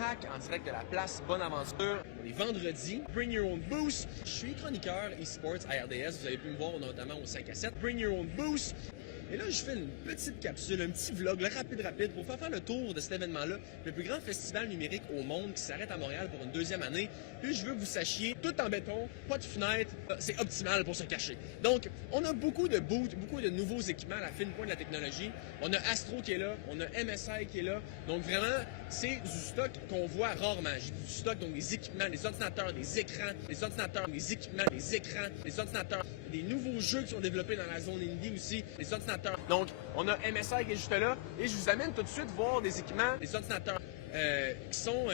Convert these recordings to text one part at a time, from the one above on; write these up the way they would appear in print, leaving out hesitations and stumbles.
En direct de la place Bonaventure. On est vendredi. Bring Your Own Boost. Je suis chroniqueur eSports à RDS. Vous avez pu me voir notamment au 5 à 7. Bring Your Own Boost. Et là, je fais une petite capsule, un petit vlog là, rapide pour faire le tour de cet événement-là, le plus grand festival numérique au monde qui s'arrête à Montréal pour une deuxième année. Puis je veux que vous sachiez, tout en béton, pas de fenêtre, c'est optimal pour se cacher. Donc, on a beaucoup de booths, beaucoup de nouveaux équipements à la fine pointe de la technologie. On a Astro qui est là, on a MSI qui est là. Donc vraiment, c'est du stock qu'on voit rarement. J'ai du stock, donc des équipements, des ordinateurs, des écrans, des ordinateurs, des équipements, des écrans, des ordinateurs, des nouveaux jeux qui sont développés dans la zone indie aussi, des ordinateurs. Donc, on a MSI qui est juste là et je vous amène tout de suite voir des équipements, des ordinateurs qui sont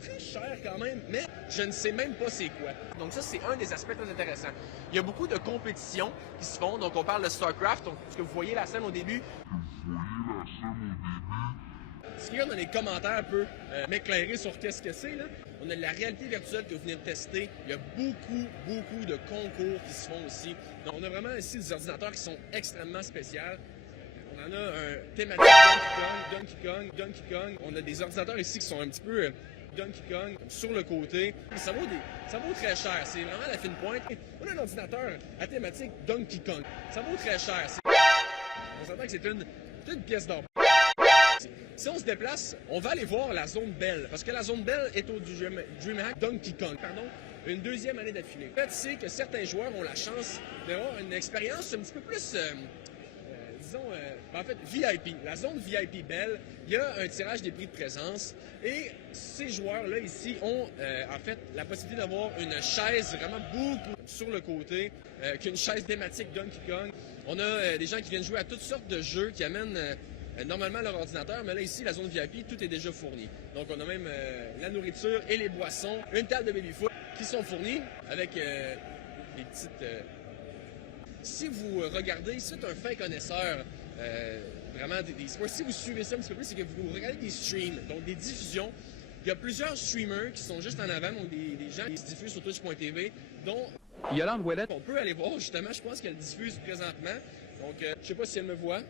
très chers quand même, mais je ne sais même pas c'est quoi. Donc ça, c'est un des aspects très intéressants. Il y a beaucoup de compétitions qui se font, donc on parle de StarCraft, donc ce que vous voyez la scène au début. Si quelqu'un dans les commentaires peut m'éclairer sur qu'est-ce que c'est, là, on a la réalité virtuelle que vous venez de tester. Il y a beaucoup de concours qui se font aussi. Donc, on a vraiment ici des ordinateurs qui sont extrêmement spéciaux. On en a un thématique Donkey Kong. On a des ordinateurs ici qui sont un petit peu Donkey Kong sur le côté. Ça vaut très cher. C'est vraiment la fine pointe. On a un ordinateur à thématique Donkey Kong. Ça vaut très cher. On s'entend que c'est une pièce d'or. Si on se déplace, on va aller voir la zone Bell, parce que la zone Bell est au DreamHack Donkey Kong, une deuxième année d'affilée. Le fait, c'est que certains joueurs ont la chance d'avoir une expérience un petit peu plus, VIP. La zone VIP Bell, il y a un tirage des prix de présence, et ces joueurs-là ici ont en fait la possibilité d'avoir une chaise vraiment beaucoup sur le côté, qu'une chaise thématique Donkey Kong. On a des gens qui viennent jouer à toutes sortes de jeux qui amènent normalement leur ordinateur, mais là ici, la zone VIP, tout est déjà fourni. Donc on a même la nourriture et les boissons, une table de baby-foot qui sont fournies avec des petites... Si vous regardez, si vous êtes un fin connaisseur vraiment des sports, si vous suivez ça un petit peu plus, c'est que vous regardez des streams, donc des diffusions. Il y a plusieurs streamers qui sont juste en avant, donc des gens qui se diffusent sur Twitch.tv, dont Yolande Ouellette. On peut aller voir justement, je pense qu'elle diffuse présentement. Donc je sais pas si elle me voit.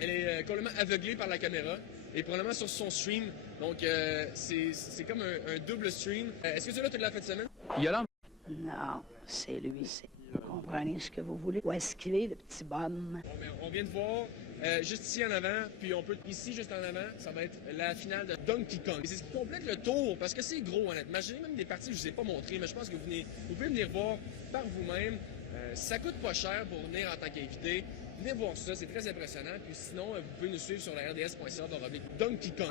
Elle est complètement aveuglée par la caméra et probablement sur son stream. Donc, c'est comme un double stream. Est-ce que tu es là toute la fin de semaine? Yolande. Non, c'est lui, c'est lui. Comprenez ce que vous voulez. Où est-ce qu'il est, le petit bonhomme? Bon, ben, on vient de voir juste ici en avant, puis on peut ici juste en avant, ça va être la finale de Donkey Kong. Et c'est ce qui complète le tour, parce que c'est gros honnêtement. J'ai même des parties que je ne vous ai pas montrées, mais je pense que vous pouvez venir voir par vous-même. Ça coûte pas cher pour venir en tant qu'invité. Venez voir ça, c'est très impressionnant. Puis sinon, vous pouvez nous suivre sur la rds.ca/Donkey Kong.